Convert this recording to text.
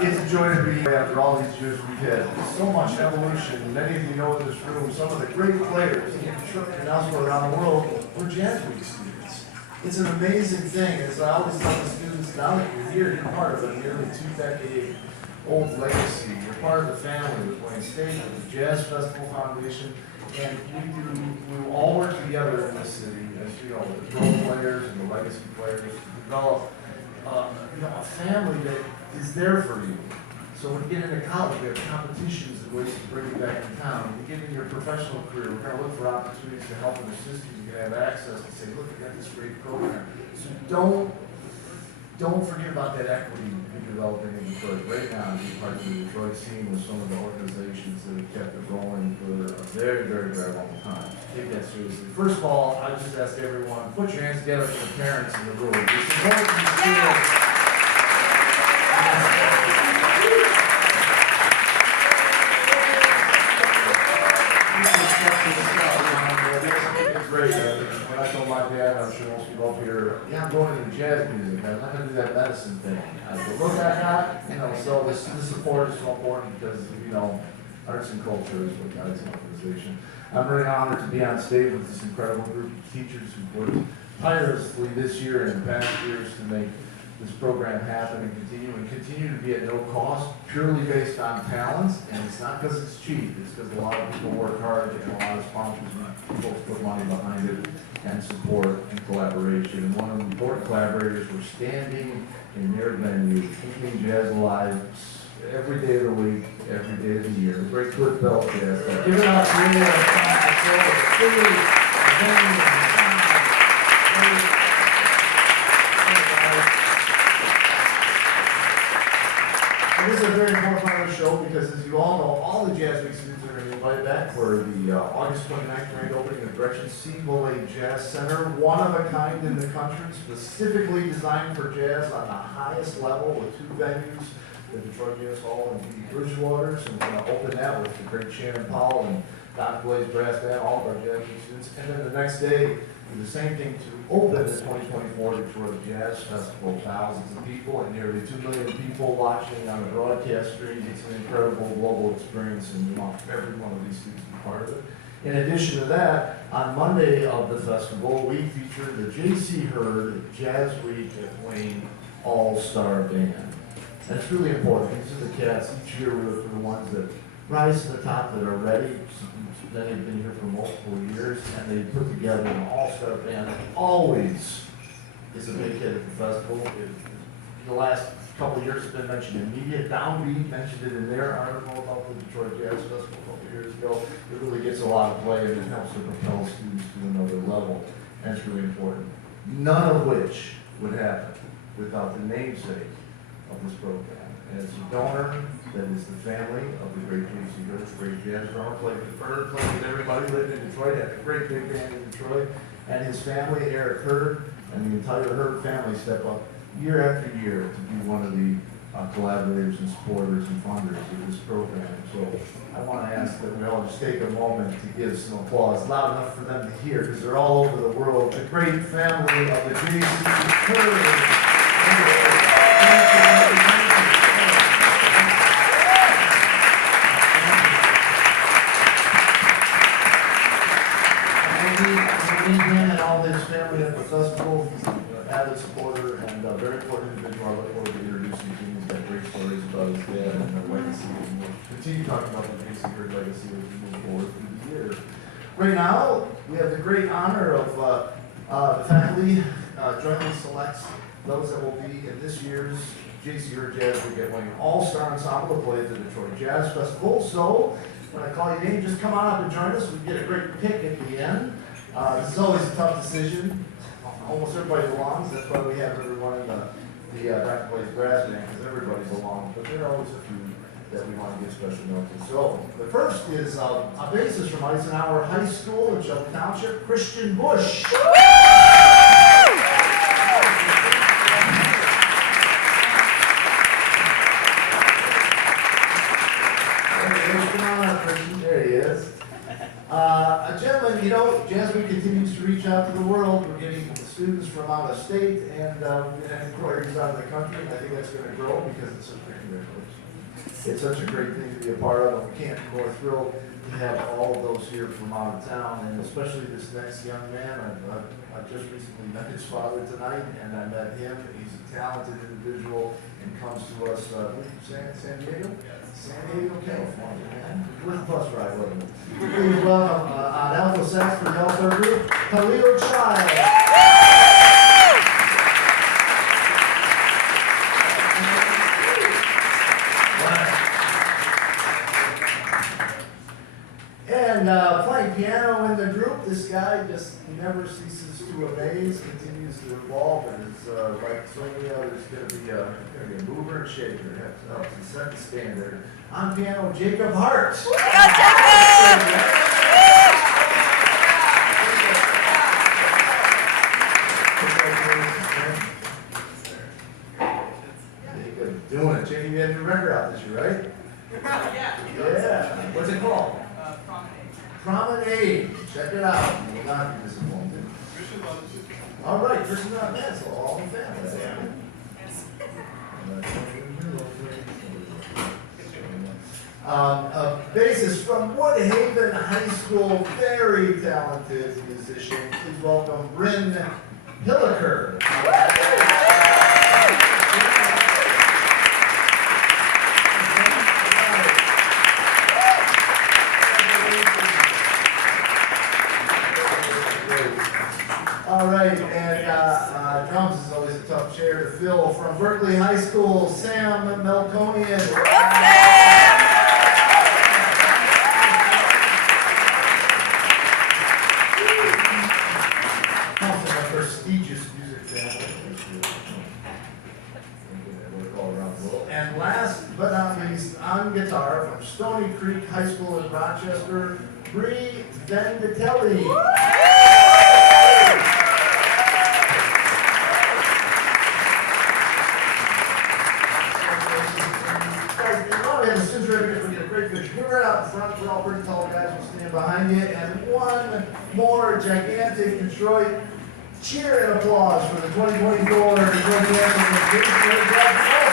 It's a joy to be here after all these years. We've had so much evolution. Many of you know in this room some of the great players in Detroit and elsewhere around the world were Jazz Week students. It's an amazing thing. As I always tell the students, now that you're here, you're part of a nearly 2-decade-old legacy. You're part of the family with Wayne State, with the Jazz Festival Foundation, and we all work together in this city, as you know, the role players and the legacy players, to develop a family that is there for you. So when you get into college, we have competitions and ways to bring you back in town. When you get into your professional career, we're going to look for opportunities to help and assist you. You can have access and say, look, we got this great program. So don't forget about that equity you're developing in Detroit right now. Be part of the Detroit scene with some of the organizations that have kept it going for a very, very, very long time. Take that seriously. First of all, I just ask everyone, put your hands together for the parents in the room. We support these kids. It's great. When I told my dad, I'm sure most people up here, yeah, I'm going into jazz music. I'm not going to do that medicine thing. But look at that, so this support is so important because, arts and culture is what guides the organization. I'm really honored to be on stage with this incredible group of teachers who've worked tirelessly this year and in past years to make this program happen and continue to be at no cost, purely based on talents, and it's not because it's cheap, it's because a lot of people work hard and a lot of sponsors and folks put money behind it and support and collaboration. And one of the important collaborators, we're standing in their venue, keeping jazz alive every day of the week, every day of the year. The great Cliff Bell Jazz. Give it up This is a very important part of the show because, as you all know, all the Jazz Week students are going to be invited back for the August 29th grand opening of Gretchen C. Bolle Jazz Center, one of a kind in the country, specifically designed for jazz on the highest level with two venues, the Detroit Jazz Hall and the Bridgewater. So we're going to open that with the great Shannon Powell and Don Blaze Brass Band, all of our Jazz Week students. And then the next day, do the same thing to open the 2024 Detroit Jazz Festival. Thousands of people and nearly 2 million people watching on the broadcast stream. It's an incredible global experience, and we want every one of these students to be part of it. In addition to that, on Monday of the festival, we feature the J.C. Hurd Jazz Week at Wayne All-Star Band. That's really important. These are the cats. Each year we look for the ones that rise to the top, that are ready. Many have been here for multiple years, and they put together an all-star band that always is a big hit at the festival. The last couple of years it's been mentioned in media. Downbeat mentioned it in their article about the Detroit Jazz Festival a couple of years ago. It really gets a lot of play, and it helps to propel students to another level, and it's really important. None of which would happen without the namesake of this program. And it's a donor that is the family of the great J.C. Hurd, the great jazz drummer, played with Bird, played with everybody, lived in Detroit, had a great big band in Detroit, and his family, Eric Hurd, and the entire Hurd family step up year after year to be one of the collaborators and supporters and funders of this program. So I want to ask that we all just take a moment to give some applause, loud enough for them to hear, because they're all over the world. The great family of the J.C. Hurd. Him and all his family at the festival. He's an avid supporter and a very important individual. I look forward to introducing him. He's got great stories about his dad and their legacy. And we'll continue talking about the J.C. Hurd legacy as we move forward through the year. Right now, we have the great honor of the faculty jointly selects those that will be in this year's J.C. Hurd Jazz Week at Wayne All-Star Ensemble to play at the Detroit Jazz Festival. So, when I call your name, just come on up and join us. We get a great pick at the end. This is always a tough decision. Almost everybody belongs. That's why we have everyone in the Don Blaze Brass Band, because everybody belongs. But there are always a few that we want to give special note to. So the first is a bassist from Eisenhower High School in Shelby Township, Christian Bush. There he is. A gentleman, Jazz Week continues to reach out to the world. We're getting students from out of state and inquiries out of the country, and I think that's gonna grow because it's such a great thing to be a part of, and we can't be more thrilled to have all of those here from out of town, and especially this next young man. I've just recently met his father tonight, and I met him. He's a talented individual and comes to us, from San Diego? San Diego, California, man. With a bus ride, wasn't it? Please welcome, on alto sax for the All-Star Group, Khalil Child. And playing piano in the group, this guy just never ceases to amaze, continues to evolve, and is like so many others, going to be a mover and shaker. Helps to set the standard. On piano, Jacob Hart. Go Jacob! Jacob, doing it. Jacob, you had your record out this year, right? Yeah. What's it called? Promenade. Check it out. You will not be disappointed. All right, Christian not bad, so all in family. A bassist from Woodhaven High School, very talented musician. Please welcome Bryn Hilliker. All right, and drums is always a tough chair to fill. From Berkeley High School, Sam Melkonian. Comes from a prestigious music family. All around the world. And last but not least, on guitar from Stony Creek High School in Rochester, Bree Venditelli. We're right out in front, we're all pretty tall guys, we'll stand behind you, and one more gigantic Detroit cheer and applause for the 2024 Detroit Champions.